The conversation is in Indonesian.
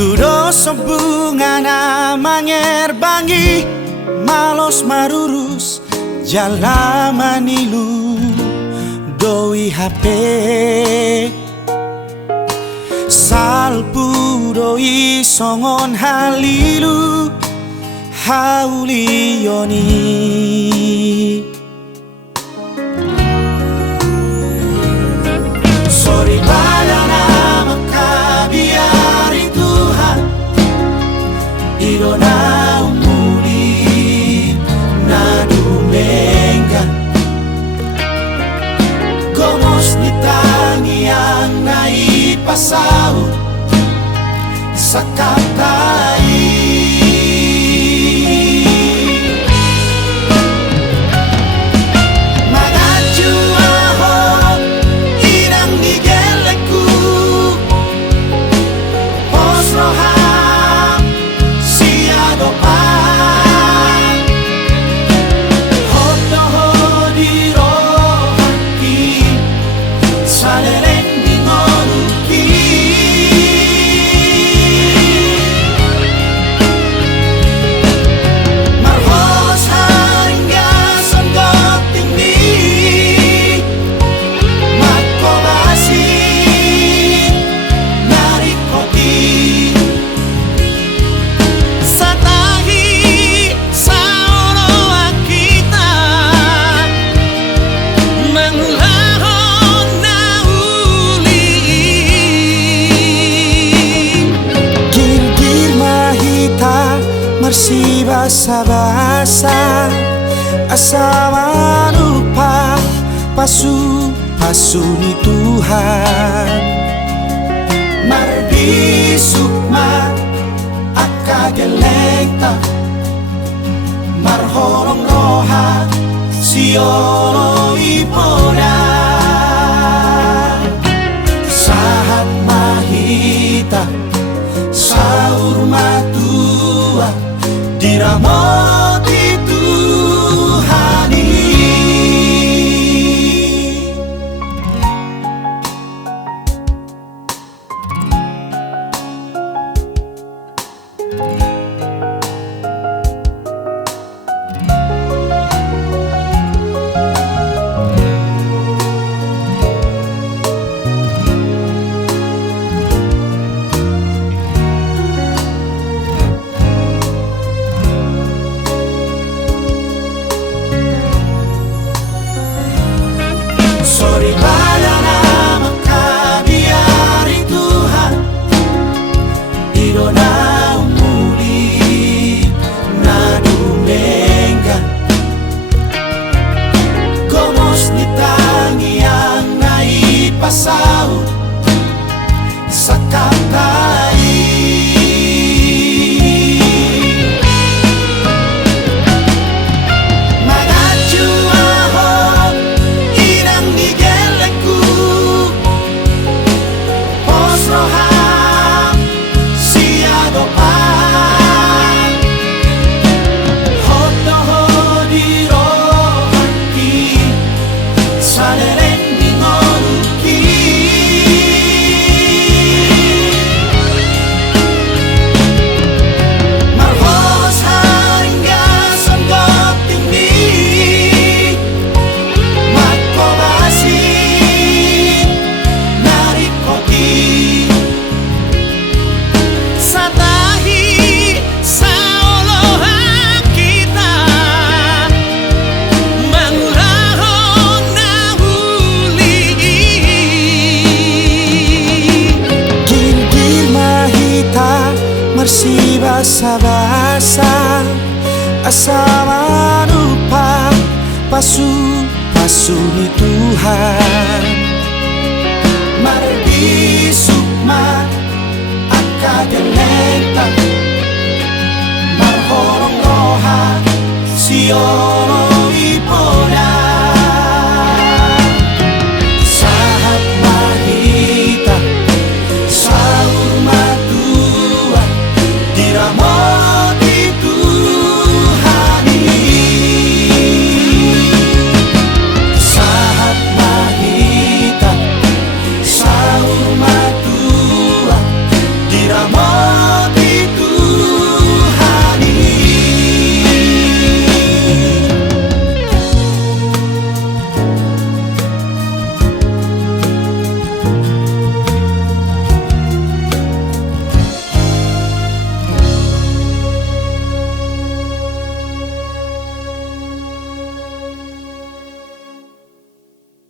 Tudoso bunga na mangerbangi malos marurus jala manilu doi HP salpu doi songon halilu hauliyoni sorry badana makabiari Tuhan irona umuli na dumenga komos ni tangi ang naipasaw sa katay si basa-basa asama lupa pasu ni Tuhan marbisuk ma akagelekta marholong roha siolo ipona sahat mahita saur matua diramoti Tuhani sorry badana makabiari Tuhan irona umuli na dumenga komos ni tangi ang naipasaw sa katay si basa-basa asama lupa pasu ni Tuhan marbisuk ma akagelekta marholong roha siolo